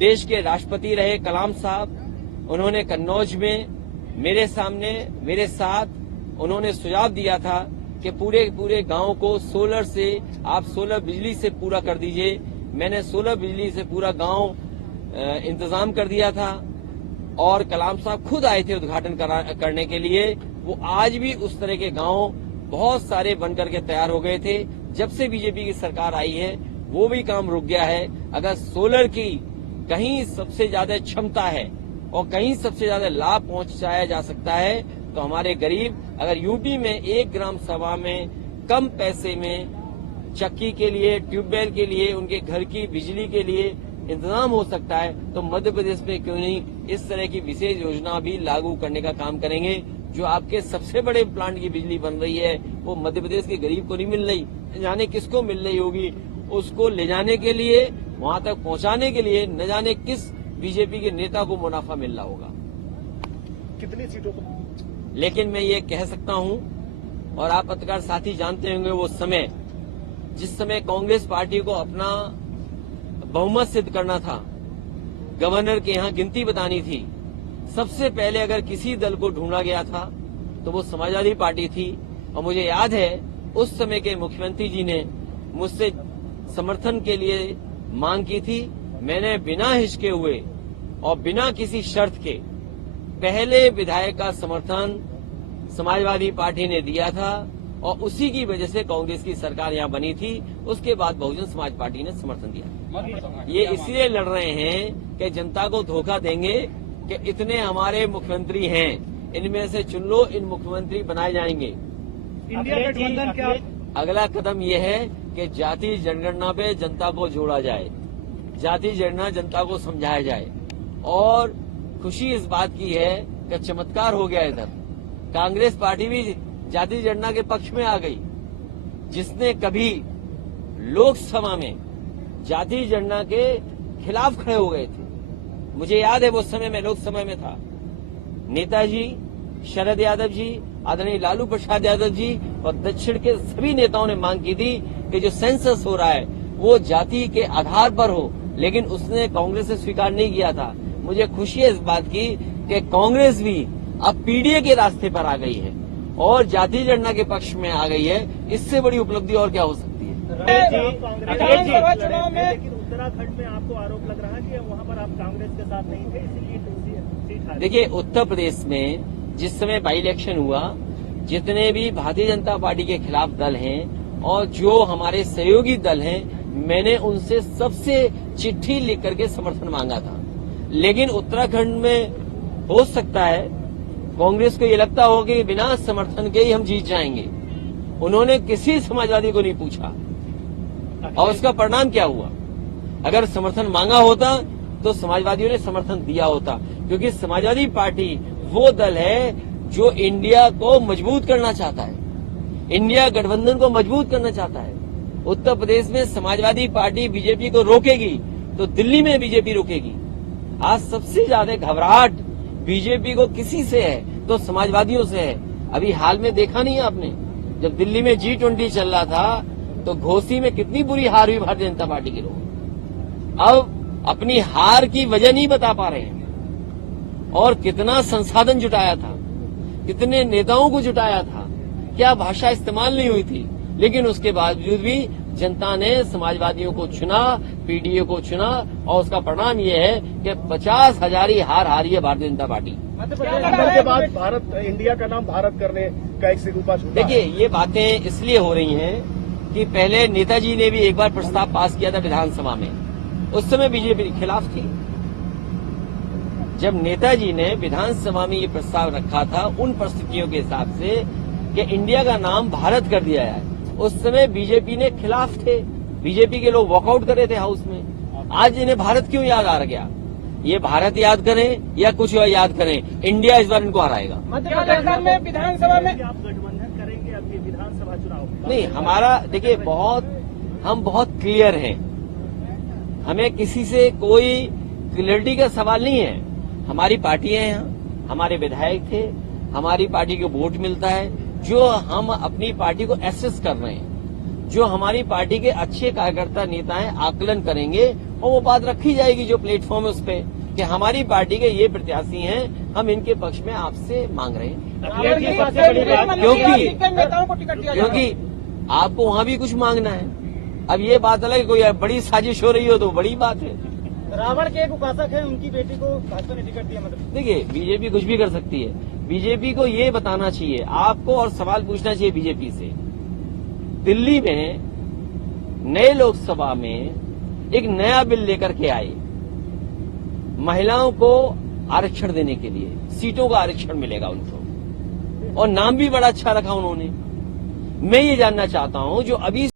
देश के राष्ट्रपति रहे कलाम साहब, उन्होंने कन्नौज में मेरे सामने मेरे साथ उन्होंने सुझाव दिया था कि पूरे गांव को सोलर से आप सोलर बिजली से पूरा कर दीजिए। मैंने सोलर बिजली से पूरा गांव इंतजाम कर दिया था और कलाम साहब खुद आए थे उद्घाटन करने के लिए। वो आज भी उस तरह के गांव बहुत सारे बनकर के तैयार हो गए थे। जब से बीजेपी की सरकार आई है वो भी काम रुक गया है। अगर सोलर की कहीं सबसे ज्यादा क्षमता है और कहीं सबसे ज्यादा लाभ पहुंचाया जा सकता है तो हमारे गरीब, अगर यूपी में 1 ग्राम सभा में कम पैसे में चक्की के लिए, ट्यूबवेल के लिए, उनके घर की बिजली के लिए इंतजाम हो सकता है तो मध्य प्रदेश में क्यों नहीं इस तरह की विशेष योजना भी लागू करने का काम करेंगे। जो आपके सबसे बड़े प्लांट की बिजली बन रही है वो मध्य प्रदेश के गरीब को नहीं मिल रही, जाने किसको मिल रही होगी। उसको ले जाने के लिए, वहां तक पहुंचाने के लिए न जाने किस बीजेपी के नेता को मुनाफा मिल रहा होगा। कितनी सीटों को? लेकिन मैं ये कह सकता हूं और आप पत्रकार साथी जानते होंगे वो समय जिस समय कांग्रेस पार्टी को अपना बहुमत सिद्ध करना था, गवर्नर के यहाँ गिनती बतानी थी, सबसे पहले अगर किसी दल को ढूंढा गया था तो वो समाजवादी पार्टी थी। और मुझे याद है उस समय के मुख्यमंत्री जी ने मुझसे समर्थन के लिए मांग की थी। मैंने बिना हिचके हुए और बिना किसी शर्त के पहले विधायक का समर्थन समाजवादी पार्टी ने दिया था और उसी की वजह से कांग्रेस की सरकार यहाँ बनी थी। उसके बाद बहुजन समाज पार्टी ने समर्थन दिया। ये इसलिए लड़ रहे हैं कि जनता को धोखा देंगे कि इतने हमारे मुख्यमंत्री हैं, इनमें से चुन लो, इन मुख्यमंत्री बनाए जाएंगे। इंडिया गठबंधन क्या? अगला कदम यह है कि जाति जनगणना पे जनता को जोड़ा जाए, जाति जनगणना जनता को समझाया जाए। और खुशी इस बात की है कि चमत्कार हो गया इधर, कांग्रेस पार्टी भी जाति जनगणना के पक्ष में आ गई। जिसने कभी लोकसभा में जाति जनगणना के खिलाफ खड़े हो गए थे, मुझे याद है वो समय में लोकसभा में था, नेताजी शरद यादव जी, आदरणीय लालू प्रसाद यादव जी और दक्षिण के सभी नेताओं ने मांग की थी कि जो सेंसस हो रहा है वो जाति के आधार पर हो, लेकिन उसने कांग्रेस से स्वीकार नहीं किया था। मुझे खुशी है इस बात की कि कांग्रेस भी अब पीडीए के रास्ते पर आ गई है और जाति जनगणना के पक्ष में आ गई है। इससे बड़ी उपलब्धि और क्या हो सकती है। विधानसभा चुनाव में लेकिन उत्तराखंड में आपको आरोप लग रहा है कि वहां पर आप कांग्रेस के साथ नहीं थे, इसलिए सीट हारी। देखिए, उत्तर प्रदेश में जिस समय बाई इलेक्शन हुआ, जितने भी भारतीय जनता पार्टी के खिलाफ दल हैं और जो हमारे सहयोगी दल हैं, मैंने उनसे सबसे चिट्ठी लिख करके समर्थन मांगा था। लेकिन उत्तराखंड में हो सकता है कांग्रेस को ये लगता हो कि बिना समर्थन के ही हम जीत जाएंगे। उन्होंने किसी समाजवादी को नहीं पूछा और उसका परिणाम क्या हुआ। अगर समर्थन मांगा होता तो समाजवादियों ने समर्थन दिया होता, क्योंकि समाजवादी पार्टी वो दल है जो इंडिया को मजबूत करना चाहता है, इंडिया गठबंधन को मजबूत करना चाहता है। उत्तर प्रदेश में समाजवादी पार्टी बीजेपी को रोकेगी तो दिल्ली में बीजेपी रोकेगी। आज सबसे ज्यादा घबराहट बीजेपी को किसी से है तो समाजवादियों से है। अभी हाल में देखा नहीं है आपने, जब दिल्ली में G20 चल रहा था तो घोसी में कितनी बुरी हार हुई भारतीय जनता पार्टी के लोग। अब अपनी हार की वजह नहीं बता पा रहे हैं और कितना संसाधन जुटाया था, कितने नेताओं को जुटाया था, क्या भाषा इस्तेमाल नहीं हुई थी, लेकिन उसके बावजूद भी जनता ने समाजवादियों को चुना, पीडीए को चुना और उसका परिणाम ये है कि 50,000 हार हारी है भारतीय जनता पार्टी। के बाद भारत, इंडिया का नाम भारत करने का एक सिग्नल। देखिए, ये बातें इसलिए हो रही हैं कि पहले नेताजी ने भी एक बार प्रस्ताव पास किया था विधानसभा में, उस समय बीजेपी के खिलाफ थी। जब नेताजी ने विधानसभा में ये प्रस्ताव रखा था उन परिस्थितियों के हिसाब से कि इंडिया का नाम भारत कर दिया जाए, उस समय बीजेपी ने खिलाफ थे, बीजेपी के लोग वॉकआउट कर रहे थे हाउस में। आज इन्हें भारत क्यों याद आ गया? ये भारत याद करें या कुछ और याद करें, इंडिया इस बार इनको हराएगा। में विधानसभा में आप गठबंधन करेंगे अब ये विधानसभा चुनाव? नहीं, हमारा देखिए हम बहुत क्लियर हैं, हमें किसी से कोई क्लियरिटी का सवाल नहीं है। हमारी पार्टियां हैं, हमारे विधायक थे, हमारी पार्टी को वोट मिलता है। जो हम अपनी पार्टी को एसेस कर रहे हैं, जो हमारी पार्टी के अच्छे कार्यकर्ता नेता हैं आकलन करेंगे, और वो बात रखी जाएगी जो प्लेटफॉर्म है उस पे कि हमारी पार्टी के ये प्रत्याशी हैं, हम इनके पक्ष में आपसे मांग रहे हैं। अखिलेश जी, सबसे बड़ी बात क्योंकि आपको वहाँ भी कुछ मांगना है। अब ये बात अलग है, कोई बड़ी साजिश हो रही हो तो बड़ी बात है। रावण के एक उपासक है, उनकी बेटी को भाजपा ने टिकट दिया। मतलब देखिए, बीजेपी कुछ भी कर सकती है। बीजेपी को ये बताना चाहिए आपको और सवाल पूछना चाहिए बीजेपी से। दिल्ली में नए लोकसभा में एक नया बिल लेकर के आए, महिलाओं को आरक्षण देने के लिए, सीटों का आरक्षण मिलेगा उनको, और नाम भी बड़ा अच्छा रखा उन्होंने। मैं ये जानना चाहता हूं जो अभी